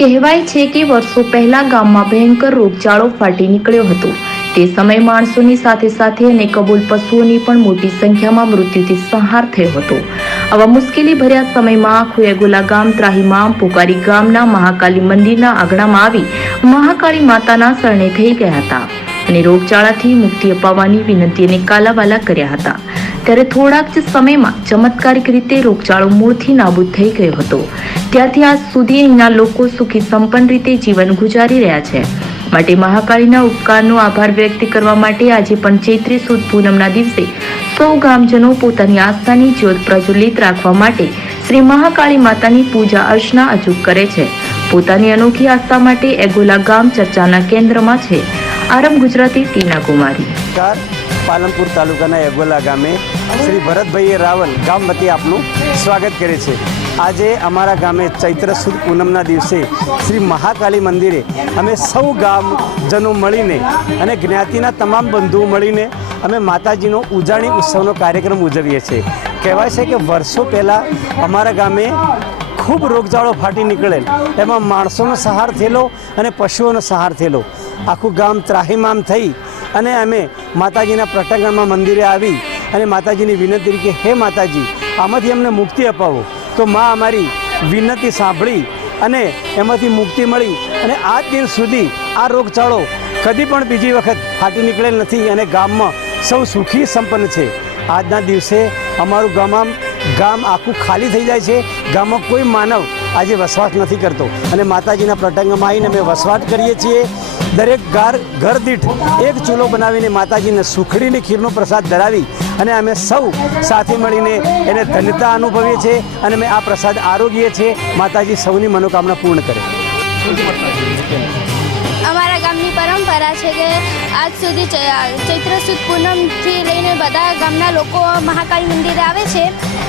કહેવાય છે કે વર્ષો પહેલા ગામમાં ભયંકર રોગચાળો ફાટી નીકળ્યો હતો. તે સમયે માણસોની સાથે સાથે અને કબૂલ પશુઓની પણ મોટી સંખ્યામાં મૃત્યુથી સંહાર થયો હતો. આવા મુશ્કેલી ભર્યા સમયમાં ખુએગુલા ગામ, ત્રાહીમામ, પોકારી ગામના મહાકાલી મંદિરના આંગણામાં આવી મહાકાળી માતાના શરણે થઈ ગયા હતા. અને રોગચાળાથી મુક્તિ અપાવવાની વિનંતી અને કાલાવાલા કર્યા હતા. ત્યારે થોડાક જ સમયમાં ચમત્કારિક રીતે રોગચાળો મૂળથી નાબૂદ થઈ ગયો હતો. ત્યારથી આજ સુધી અહીંના લોકો સુખી સંપન્ન રીતે જીવન ગુજારી રહ્યા છે. માટે મહાકાળીના ઉપકારનો આભાર વ્યક્ત કરવા માટે આજે પણ ચૈત્રી સુદ પૂનમના દિવસે સૌ ગામજનો પોતાની આસ્થાની જ્યોત પ્રજ્વલિત રાખવા માટે શ્રી મહાકાળી માતાની પૂજા અર્ચના અચૂક કરે છે. પોતાની અનોખી આસ્થા માટે એગોલા ગામ ચર્ચાના કેન્દ્રમાં છે. આરંભ ગુજરાતી ટીના કુમારી પાલનપુર તાલુકાના એગોલા ગામે શ્રી ભરતભાઈ રાવલ ગામ વતી આપનું સ્વાગત કરે છે. આજે અમારા ગામે ચૈત્ર સુદ પૂનમના દિવસે શ્રી મહાકાલી મંદિરે અમે સૌ ગામજનો મળીને અને જ્ઞાતિના તમામ બંધુઓ મળીને અમે માતાજીનો ઉજાણી ઉત્સવનો કાર્યક્રમ ઉજવીએ છીએ. કહેવાય છે કે વર્ષો પહેલાં અમારા ગામે ખૂબ રોગચાળો ફાટી નીકળેલ. એમાં માણસોનો સહાર થયેલો અને પશુઓનો સહાર થયેલો. આખું ગામ ત્રાહીમામ થઈ અને અમે માતાજીના પ્રટાંગણમાં મંદિરે આવી અને માતાજીની વિનંતી કે હે માતાજી, આમાંથી અમને મુક્તિ અપાવો. તો મા અમારી વિનંતી સાંભળી અને એમાંથી મુક્તિ મળી અને આ દિન સુધી આ રોગચાળો કદી પણ બીજી વખત ફાટી નીકળેલ નથી અને ગામમાં સૌ સુખી સંપન્ન છે. આજના દિવસે અમારું ગામ ગામ આખું ખાલી થઈ જાય છે. ગામમાં કોઈ માનવ આજે વસવાટ નથી કરતો. અને માતાજીના પ્રટંગમાં આવીને અમે વસવાટ કરીએ છીએ. દરેક ઘર ઘર દીઠ એક ચૂલો બનાવીને માતાજીને સુખડીની ખીરનો પ્રસાદ ધરાવી અને અમે સૌ સાથે મળીને એને ધન્યતા અનુભવીએ છીએ અને અમે આ પ્રસાદ આરોગીએ છીએ. માતાજી સૌની મનોકામના પૂર્ણ કરે. અમારા ગામની પરંપરા છે કે આજ સુધી ચૈત્ર સુદ પૂનમથી લઈને બધા ગામના લોકો મહાકાળી મંદિરે આવે છે.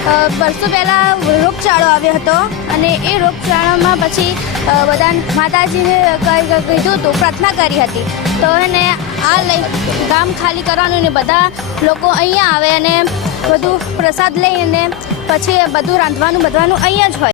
વર્ષો પહેલાં રોગચાળો આવ્યો હતો અને એ રોગચાળામાં પછી બધા માતાજીને કીધું હતું, પ્રાર્થના કરી હતી. તો એને આ લઈ ગામ ખાલી કરવાનું ને બધા લોકો અહીંયા આવે અને બધું પ્રસાદ લઈને પછી બધું રાંધવાનું, બધવાનું અહીંયા જ હોય.